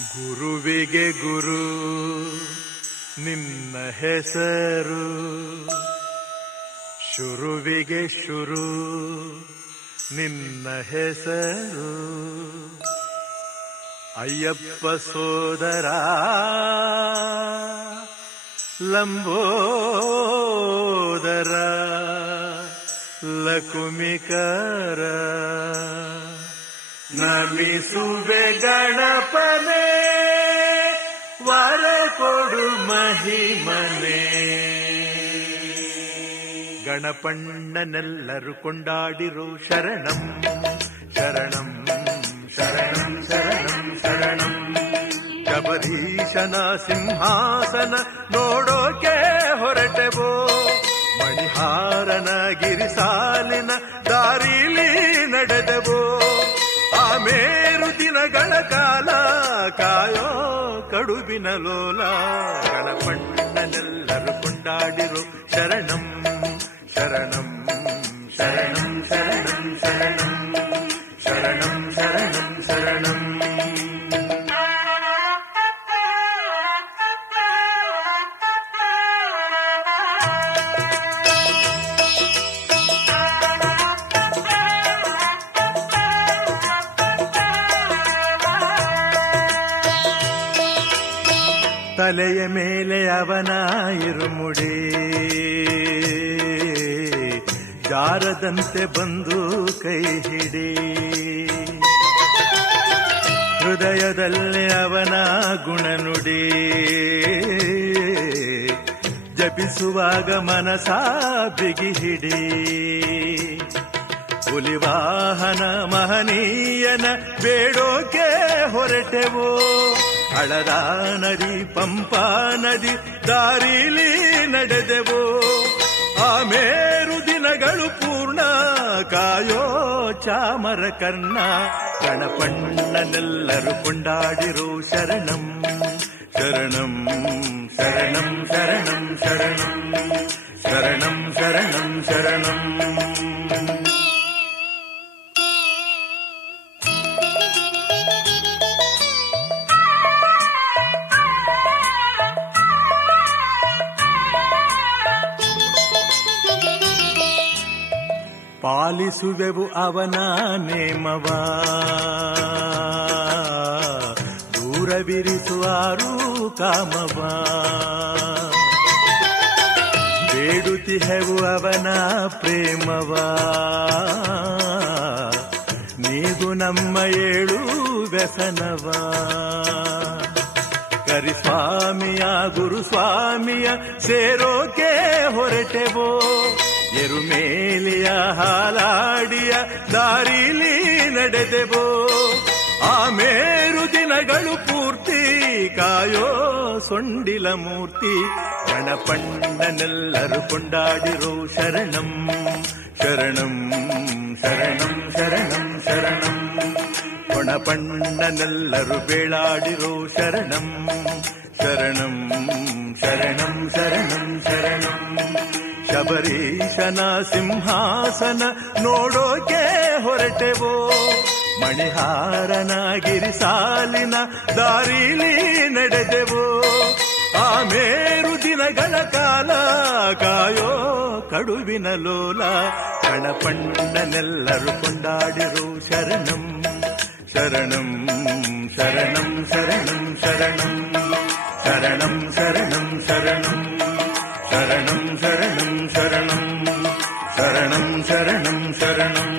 ಗುರುವಿಗೆ ಗುರು ನಿನ್ನ ಹೆಸರು. ಶುರುವಿಗೆ ಶುರು ನಿನ್ನ ಹೆಸರು. ಅಯ್ಯಪ್ಪ ಸೋದರ ಲಂಬೋದರ ಲಕುಮಿಕರ. ನಮಿಸುವೆ ಗಣಪನೆ, ವರ ಕೊಡು ಮಹಿಮನೆ. ಗಣಪಣ್ಣನೆಲ್ಲರೂ ಕೊಂಡಾಡಿರೋ ಶರಣಂ ಶರಣಂ ಶರಣಂ ಶರಣಂ ಶರಣಂ. ಶಬರೀಶನ ಸಿಂಹಾಸನ ನೋಡೋಕೆ ಹೊರಟೆವೋ, ಮಣಿಹಾರನ ಗಿರಿಸಾಲಿನ ಕಡುಬಿನ ಲೋಲ ಗಣಪಣ್ಣನೆಲ್ಲರೂ ಕೊಂಡಾಡಿರೋ ಶರಣಂ ಶರಣಂ ಶರಣಂ ಶರಣಂ ಶರಣಂ ಶರಣಂ ತಲೆಯ ಮೇಲೆ ಅವನ ಇರುಮುಡಿ ಜಾರದಂತೆ ಬಂದು ಕೈ ಹಿಡಿ. ಹೃದಯದಲ್ಲಿ ಅವನ ಗುಣನುಡಿ ಜಪಿಸುವಾಗ ಮನಸ ಬಿಗಿ ಹಿಡಿ. ಹುಲಿವಾಹನ ಮಹನೀಯನ ಬೇಡೋಕೆ ಹೊರಟೆವೋ. ಹಳದ ನದಿ, ಪಂಪಾ ನದಿ, ದಾರಿಲಿ ನಡೆದೆವು. ಆ ಮೇರು ದಿನಗಳು ಪೂರ್ಣ, ಕಾಯೋ ಚಾಮರ ಕರ್ಣ. ಕಣಪಣ್ಣನೆಲ್ಲರೂ ಕೊಂಡಾಡಿರೋ ಶರಣಂ ಶರಣಂ ಶರಣಂ ಶರಣಂ ಶರಣಂ ಶರಣಂ ಶರಣಂ ಶರಣಂ. ಪಾಲಿಸುವೆವು ಅವನ ನೇಮವ. ದೂರವಿರಿಸುವಾರು ಕಾಮವ ಬೇಡುತ್ತಿಹೆವು ಅವನ ಪ್ರೇಮವ. ನೀಗು ನಮ್ಮ ಏಳು ವ್ಯಸನವ. ಕರಿಸ್ವಾಮಿಯ ಗುರುಸ್ವಾಮಿಯ ಸೇರೋಕೆ ಹೊರಟೆವೋ. ಎರುಮೇಲಿಯ ಹಾಲಾಡಿಯ ದಾರಿಲಿ ನಡೆದೆವೋ ಆಮೇರು ದಿನಗಳು ಪೂರ್ತಿ ಕಾಯೋ ಸೊಂಡಿಲ ಮೂರ್ತಿ. ಗಣಪಣ್ಣನೆಲ್ಲರೂ ಕೊಂಡಾಡಿರೋ ಶರಣಂ ಶರಣಂ ಶರಣಂ ಶರಣಂ ಶರಣಂ. ಕೊಣಪಣ್ಣನೆಲ್ಲರೂ ಬೇಳಾಡಿರೋ ಶರಣಂ ಶರಣಂ ಶರಣಂ ಶರಣಂ ಶರಣಂ. ಶಬರೀಶನ ಸಿಂಹಾಸನ ನೋಡೋಕೆ ಹೊರಟೆವೋ? ಮಣಿಹಾರನ ಗಿರಿಸಾಲಿನ ದಾರಿಲಿ ನಡೆದೆವೋ? ಮೇರು ದಿನಗಳ ಕಾಲ ಕಾಯೋ ಕಡುವಿನ ಲೋಲ, ಕಣಪಣ್ಣನೆಲ್ಲರೂ ಕೊಂಡಾಡಿರೋ ಶರಣಂ ಶರಣಂ ಶರಣಂ ಶರಣಂ ಶರಣಂ ಶರಣಂ ಶರಣಂ ಶರಣಂ. शरणं शरणं शरणं. शरणं शरणं शरणम्